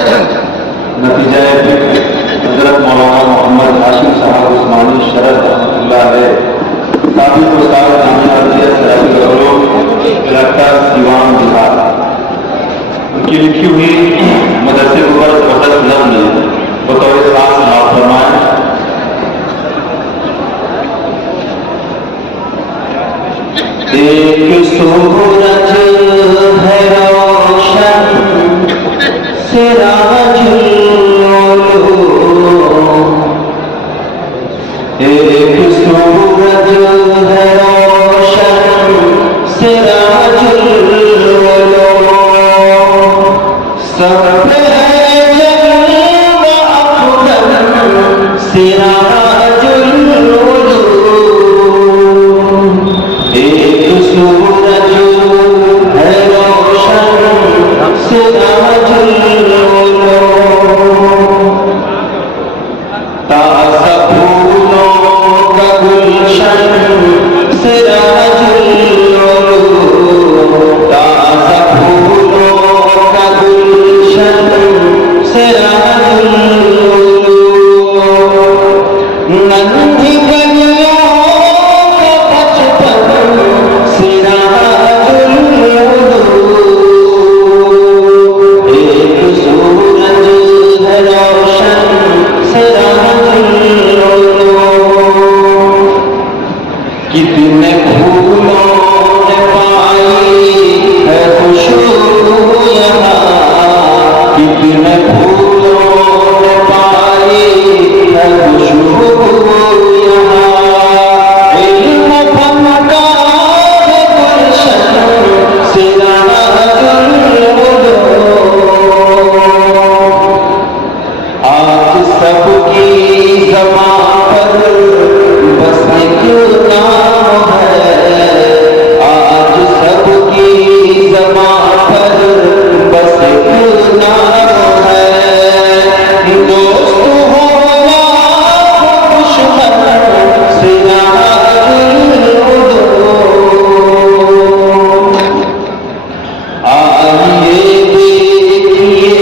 नतीजा हजरत मौलाना मोहम्मद हाशिम साहब उस्मानी शरद रहमतुल्लाह अलैह साबिक उस्ताद जामिया अरबिया सराफी उलूम कलेक्टर दीवान बिहार उनकी लिखी हुई मदरसे पर जबरदस्त नज़्म में बतौर खास समाप्त फरमाएं। एक सूरज है रोशन सिराजुल उलूम, एक सूरज है रोशन सिराजुल उलूम, सब पे है जल्व अफजल सिराजुल उलूम, एक सूरज है रोशन सिराजुल उलूम, ताज़ा फूलों का गुलशन सिराजुल उलूम, ताज़ा फूलों का गुलशन सिराजुल उलूम, नन्ही गलियों का बचपन सिराजुल उलूम, एक सूरज है रोशन सिराजुल उलूम, कितने फूलों ने पाई है खुशबू यहाँ, कितने फूलों ने पाई है खुशबू यहाँ, इल्म फन का है गुलशन सिराजुल उलूम, आज सबकी ज़बां पर बस एक नाम है, आज सबकी ज़बां पर बस एक नाम है, दोस्त हो या दुश्मन सिराजुल उलूम, आइए देखिए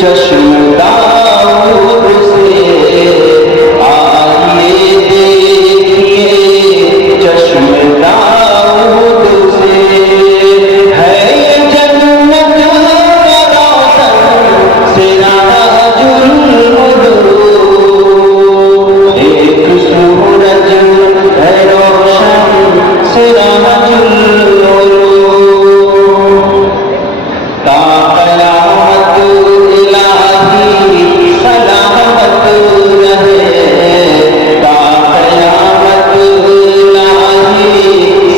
चश्म दाऊद से, आइए देखिए चश्म दाऊद से, है ये जन्नत का रोशन सिराजुल उलूम, एक सूरज है रोशन सिराजुल उलूम, ता क़यामत इलाही सलामत रहे, ता क़यामत इलाही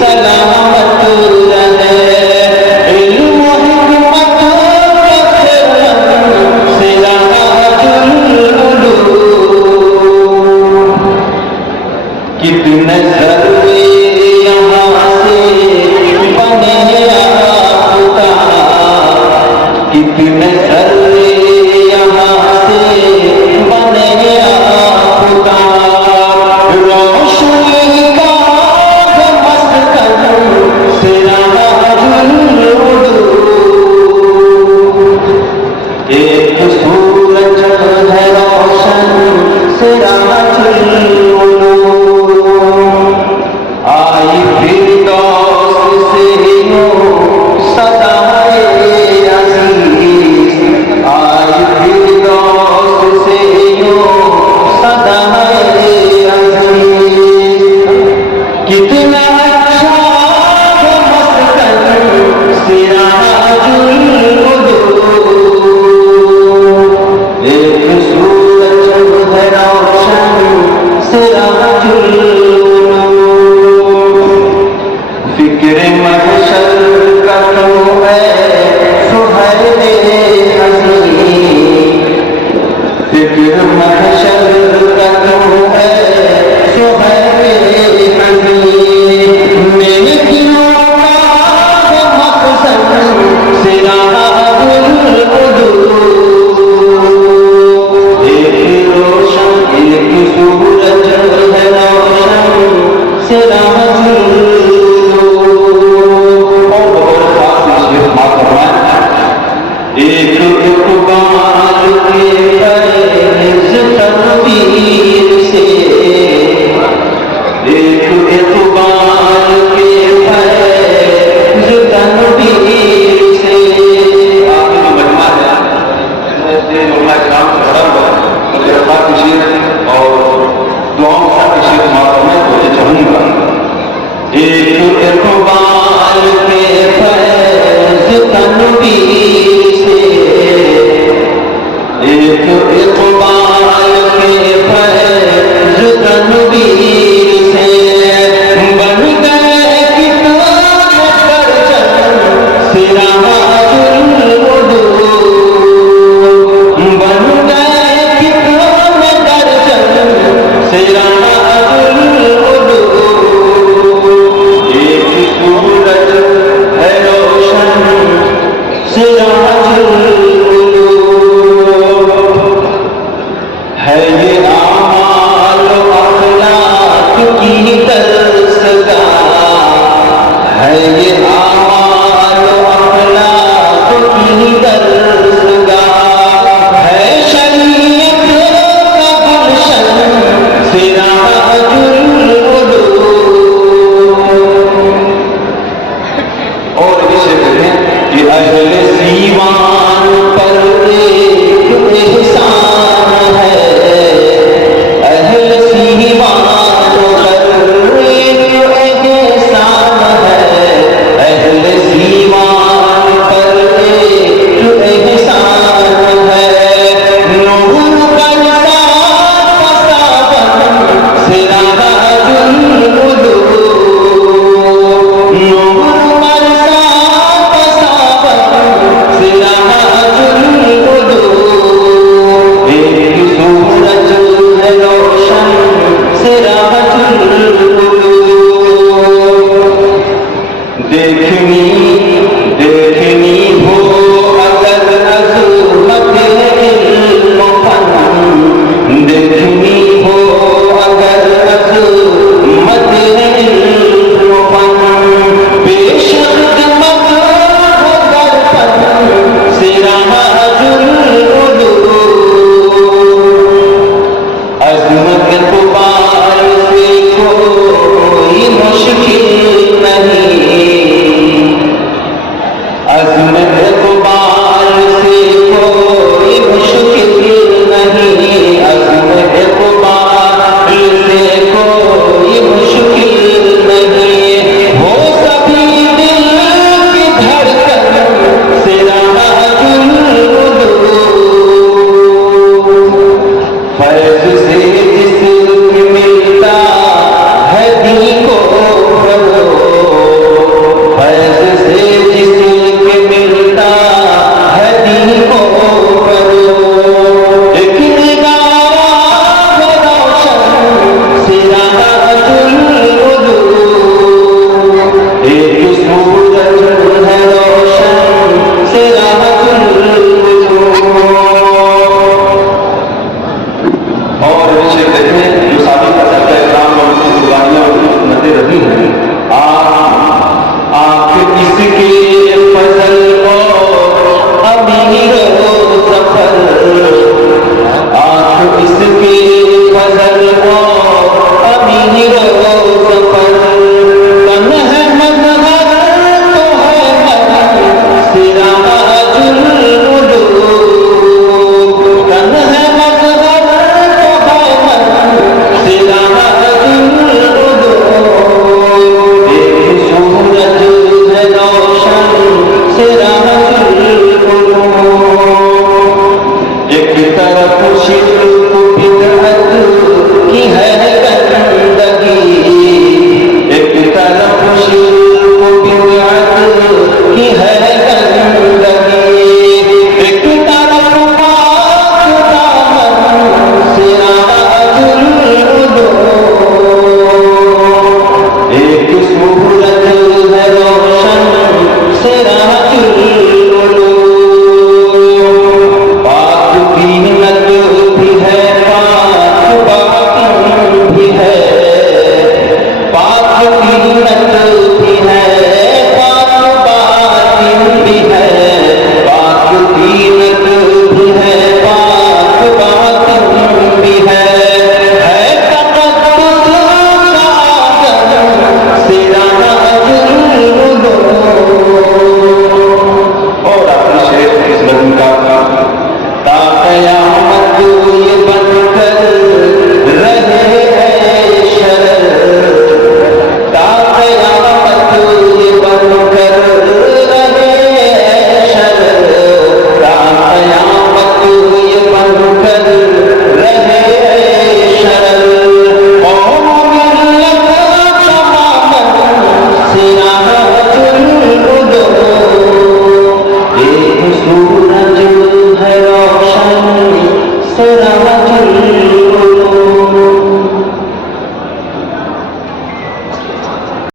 सलामत रहे, इल्म हिकमत के खिदमत सिराजुल उलूम, कितने ज़र्रे यहाँ से बने आफ़ता, कितने ज़र्रे यहाँ से बने आफ़ता, रोशनी का है मस्कन सिराजुल उलूम, एक सूरज है रोशन सिराजुल उलूम, आई फिरदौस से यूं सदाए अज़ीज़, आई फिरदौस से यूं सदाए अज़ीज़, कितना अच्छा है मस्कन सिराजुल उलूम, एक सूरज है रोशन सिराजुल उलूम, फिक्र महशर का क्यों है सुहैले हज़ीं, फिक्र महशर का क्यों है सुहैले हज़ीं, नेकियों का है मक़सद सिराजुल उलूम, एक रोशन एक सूरज है रोशन सिराजुल उलूम, और बहुत खास नसीहत माफ फरमाएं। एक